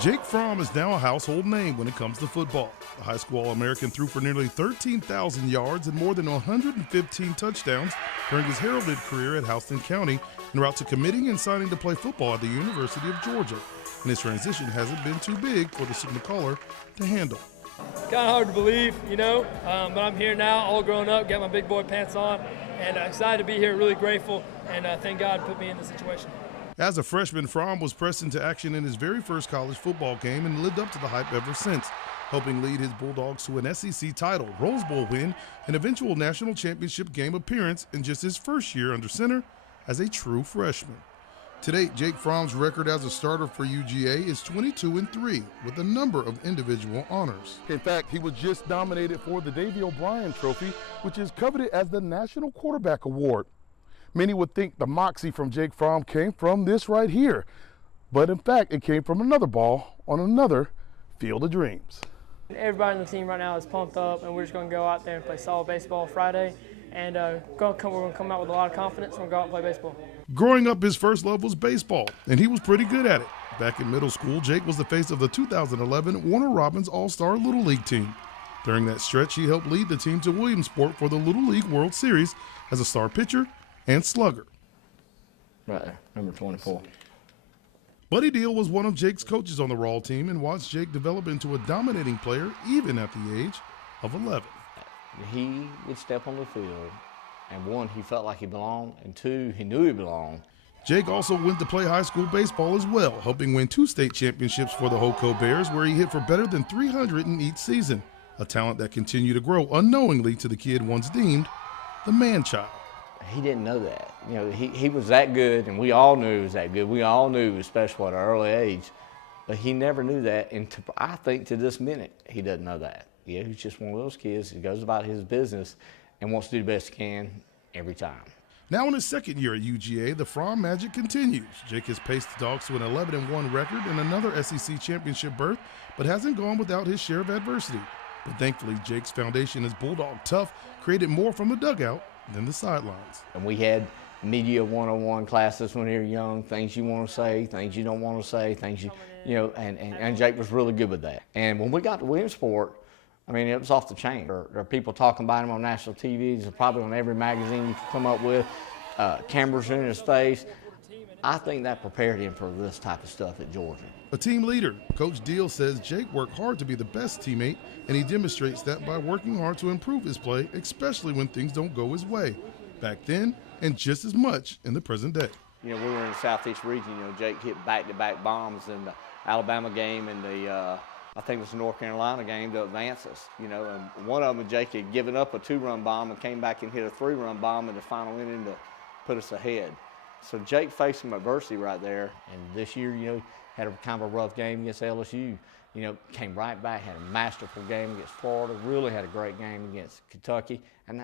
Jake Fromm is now a household name when it comes to football. The high school All-American threw for nearly 13,000 yards and more than 115 touchdowns during his heralded career at Houston County, en route to committing and signing to play football at the University of Georgia. And his transition hasn't been too big for the signal caller to handle. Kind of hard to believe, but I'm here now, all grown up, got my big boy pants on, and excited to be here, really grateful, and thank God put me in this situation. As a freshman, Fromm was pressed into action in his very first college football game and lived up to the hype ever since, helping lead his Bulldogs to an SEC title, Rose Bowl win, and eventual national championship game appearance in just his first year under center as a true freshman. To date, Jake Fromm's record as a starter for UGA is 22-3, with a number of individual honors. In fact, he was just nominated for the Davy O'Brien Trophy, which is coveted as the National Quarterback Award. Many would think the moxie from Jake Fromm came from this right here, but in fact, it came from another ball on another field of dreams. Everybody on the team right now is pumped up, and we're just going to go out there and play solid baseball Friday, and we're going to come out with a lot of confidence and we're going to go out and play baseball. Growing up, his first love was baseball, and he was pretty good at it. Back in middle school, Jake was the face of the 2011 Warner Robins All-Star Little League team. During that stretch, he helped lead the team to Williamsport for the Little League World Series as a star pitcher and slugger. Right there, number 24. Buddy Deal was one of Jake's coaches on the Raw team and watched Jake develop into a dominating player even at the age of 11. He would step on the field, and one, he felt like he belonged, and two, he knew he belonged. Jake also went to play high school baseball as well, helping win 2 state championships for the Hoco Bears, where he hit for better than 300 in each season, a talent that continued to grow unknowingly to the kid once deemed the man-child. He didn't know that. He was that good, and we all knew he was that good. We all knew he was special at an early age, but he never knew that, and I think to this minute, he doesn't know that. He's just one of those kids who goes about his business and wants to do the best he can every time. Now in his second year at UGA, the Fromm magic continues. Jake has paced the Dogs to an 11-1 record and another SEC championship berth, but hasn't gone without his share of adversity. But thankfully, Jake's foundation as Bulldog tough created more from the dugout than the sidelines. And we had media 101 classes when we were young, things you want to say, things you don't want to say, things and Jake was really good with that. And when we got to Williamsport, it was off the chain. There are people talking about him on national TV, probably on every magazine you could come up with, cameras in his face. I think that prepared him for this type of stuff at Georgia. A team leader, Coach Deal says Jake worked hard to be the best teammate, and he demonstrates that by working hard to improve his play, especially when things don't go his way. Back then, and just as much in the present day. We were in the Southeast region. Jake hit back-to-back bombs in the Alabama game and I think it was the North Carolina game to advance us. And one of them, Jake had given up a 2-run bomb and came back and hit a 3-run bomb in the final inning to put us ahead. So Jake faced some adversity right there. And this year, had a kind of a rough game against LSU. Came right back, had a masterful game against Florida, really had a great game against Kentucky, and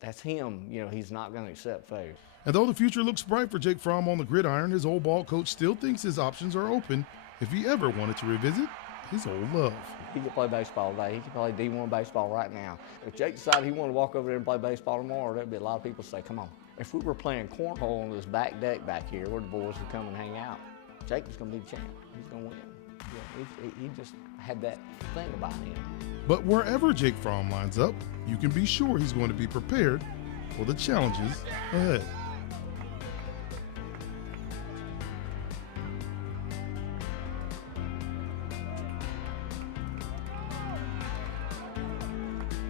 that's him. He's not going to accept failure. And though the future looks bright for Jake Fromm on the gridiron, his old ball coach still thinks his options are open if he ever wanted to revisit his old love. He could play baseball today. He could play D1 baseball right now. If Jake decided he wanted to walk over there and play baseball tomorrow, there'd be a lot of people say, come on. If we were playing cornhole on this back deck back here where the boys would come and hang out, Jake was going to be the champ. He's going to win. He just had that thing about him. But wherever Jake Fromm lines up, you can be sure he's going to be prepared for the challenges ahead.